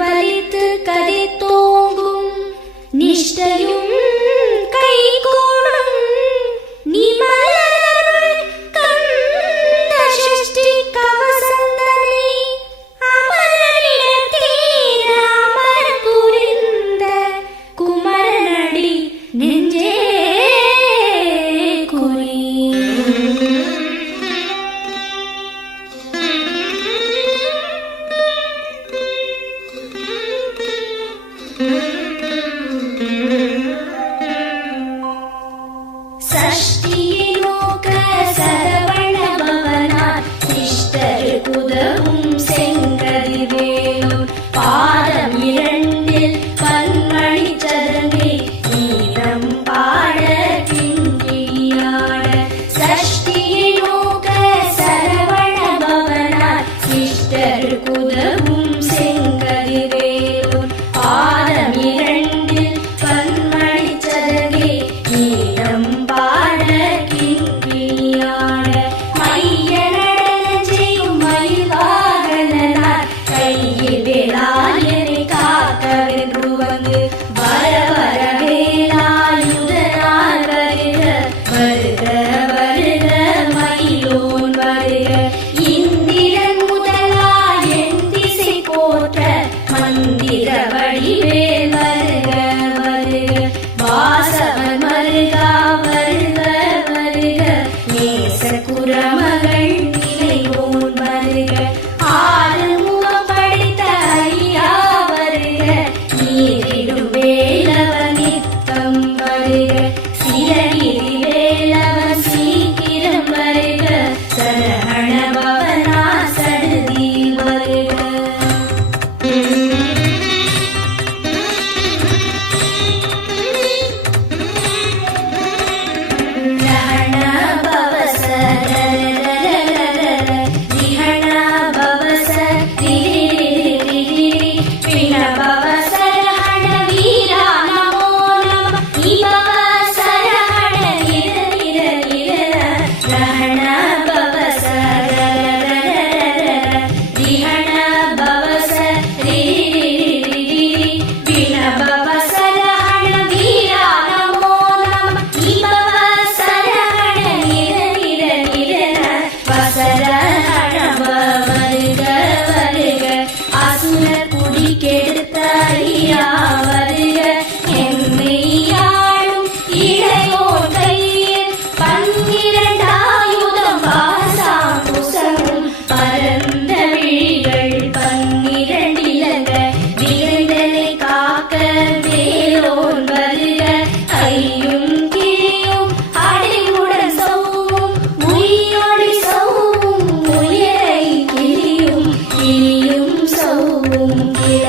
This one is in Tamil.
பலித்து கதை தோங்கும் நிஷ்டையும் கைகூடும் நிமலருள் கந்த சஷ்டி கவசந்தனை அமரனிடத்தீர அமர் புரிந்த குமரனடி நெஞ்சே குறி. சஷ்டியை நோக்க சரவண பவனார் சிஷ்டருக்குதவும் செங்கதிவேலும் பாதம் இரண்டில் பன்மணி சதங்கை கீதம் பாட கிங்கியாட. சஷ்டியை நோக்க சரவண பவனார் சிஷ்டருக்குதவும் செங்கதிவேலும் பாதம் இரண்டில் பன்மணி சதங்கை கீதம் பாட கிங்கியாட. மைய நடன செய்யும் மயில்வாகனார் கையில் வேலாயனை காக்கவென்று வந்து வர வர வேலாயுதனார் வருக வருக வருக மயிலோன் வருக. இந்திரன் முதலாய் என் திசை போற்ற மந்திர வடிவேல் வருக வருக. வாசவன் மருகா வருக வருக நேச குரமகள் நிலைவோன் வருக. ஆறுமுகம் படித்த ஐயா வருக நீரிடும் வேலவன் நித்தம் வருக. சிறகிரி வேலவன் சீக்கிரம் வருக சரவண பவனா சடுதி வருக. ரஹண பவச ரிஹண பவச ரிரிரிரிரிரி பிண பவச ரஹண வீரா நமோ நம இபவச ரஹண நிரநிரநிர ரஹண பவச ரிஹண பவச ரிரிரிரிரிரி பிண பவச ரஹண வீரா நமோ நம இபவச ரஹண நிரநிரநிர வசரஹண வருக வருக. அசுர குடி கெடுத்த ஐயா வருக எம்மையாளும் இளையோர் கையில் பன்னிரண்டாயுதம் பாசாங்குசமும் பரந்த விழிகள் பன்னிரண்டிலங்க விரைந்தனை காக்க வேலோன் வருக. ஐயும் கிளியும் அடைவுடன் சௌவும் உயிரொளி சௌவும் உயரை கிளியும் கிளியும் சௌவும் கிள